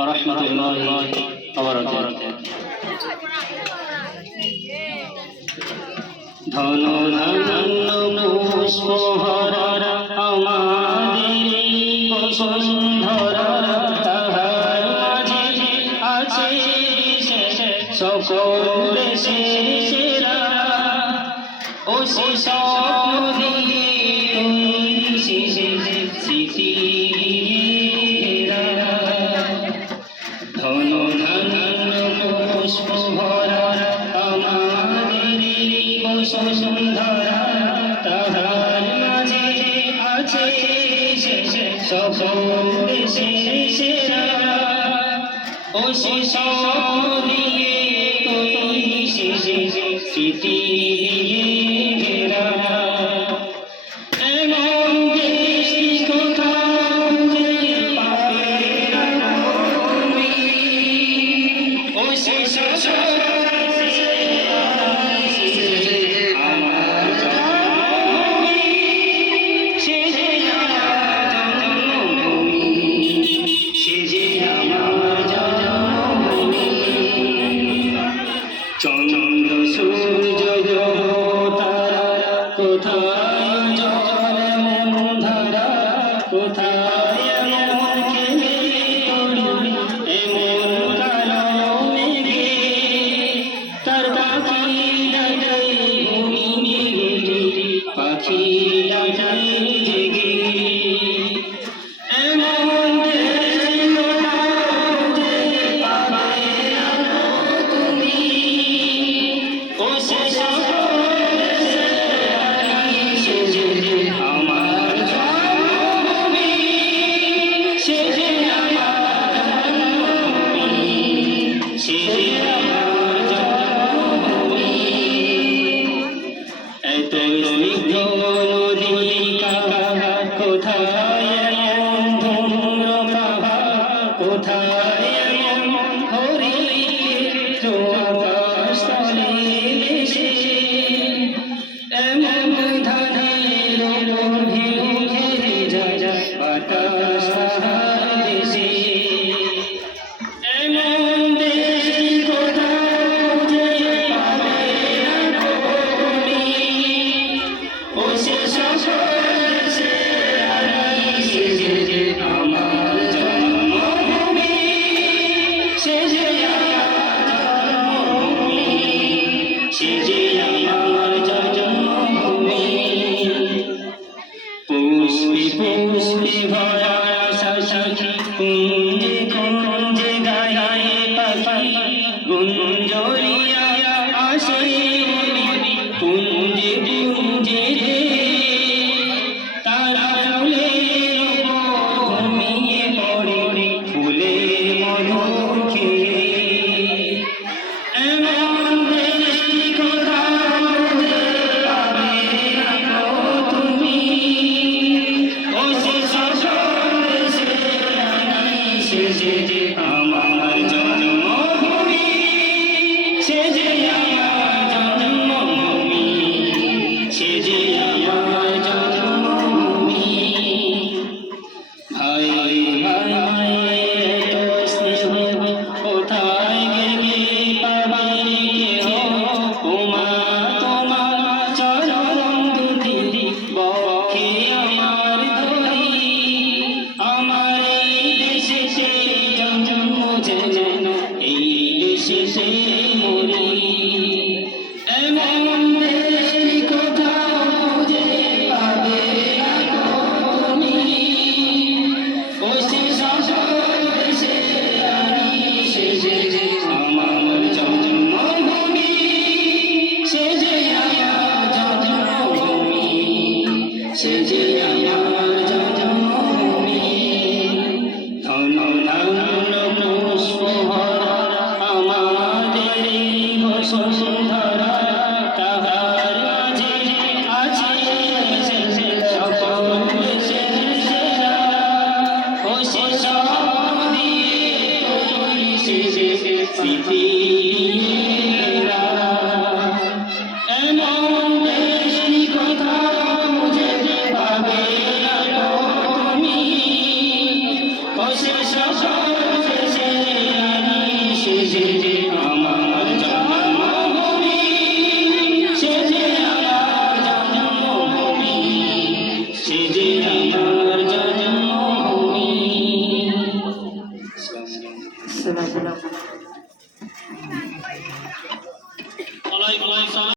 রাহমাতুল্লাহি ওয়া বারাকাতুহু। ধন ধন্য পুষ্প ভরা আমাদের বসুন্ধরা, তাহার মাঝে আছে সকল দেশের সেরা। ও সে স্বপ্ন দিয়ে স্মৃতি ঘেরা। ধন ধন্য পুষ্প ভরা আমাদের বসুন্ধরা, তাহার মাঝে আছে সকল দেশের সেরা। ও সে স্বপ্ন দিয়ে তৈরি স্মৃতি ঘেরা। এমন দেশ কোথাও যে পাবে না তুমি, ও সে আমার জন্মভূমি, সে যে আমার জন্মভূমি, সে যে আমার জন্মভূমি। চন্দ্র সূর্য তারা কোথায় জল এমন ধারা, কোথায় এমন খেলে তরুণ এমন কালো মেঘে। তার পাখি ডাকাই ঘুমিয়ে গেলি, পাখি ডাকাই জেগে। এমন দেশ কোথাও যে পাবে না তুমি, ও সে আমার জন্মভূমি, সে যে আমার জন্মভূমি, সে যে আমার জন্মভূমি। এত স্নিগ্ধ নদীকা কোথায় এমন ধূম্র প্রভা, কোথায় এমন হরিকের আকাশ তলে ভেসে। এমন ধানের ওপর ঢেউ ঘেরে যায় বাতাস তাহার দেশে। এমন দেশ কোথাও যে পাবে না তুমি, ও সে সে যে আমার জন্মভূমি, সে যে আমার জন্মভূমি, সে যে আমার জন্মভূমি। পুষ্পে পুষ্পে ভরা সাথী, কুঞ্জে কুঞ্জে গায়ে পাখি গুঞ্জরিয়া আসে কুঞ্জে কুঞ্জে রে। তারা ফুলের উপর ঘুমিয়ে পড়ে ফুলের মধু খেয়ে। এমন দেশ কোথাও যে পাবে না তুমি, ও সে সে যে আমার জন্মভূমি, সে যে আমার জন্মভূমি, সে যে আমার জন্মভূমি। ভাই ভাই এত স্নেহ কোথায় গেলে পাবে কেহ, ওমা তোমার চরণ দুটি বক্ষে আমার ধরি। আমার এই দেশে সেই জন্ম যেন আসসালামু আলাইকুম। ওয়ালাইকুম আসসালাম।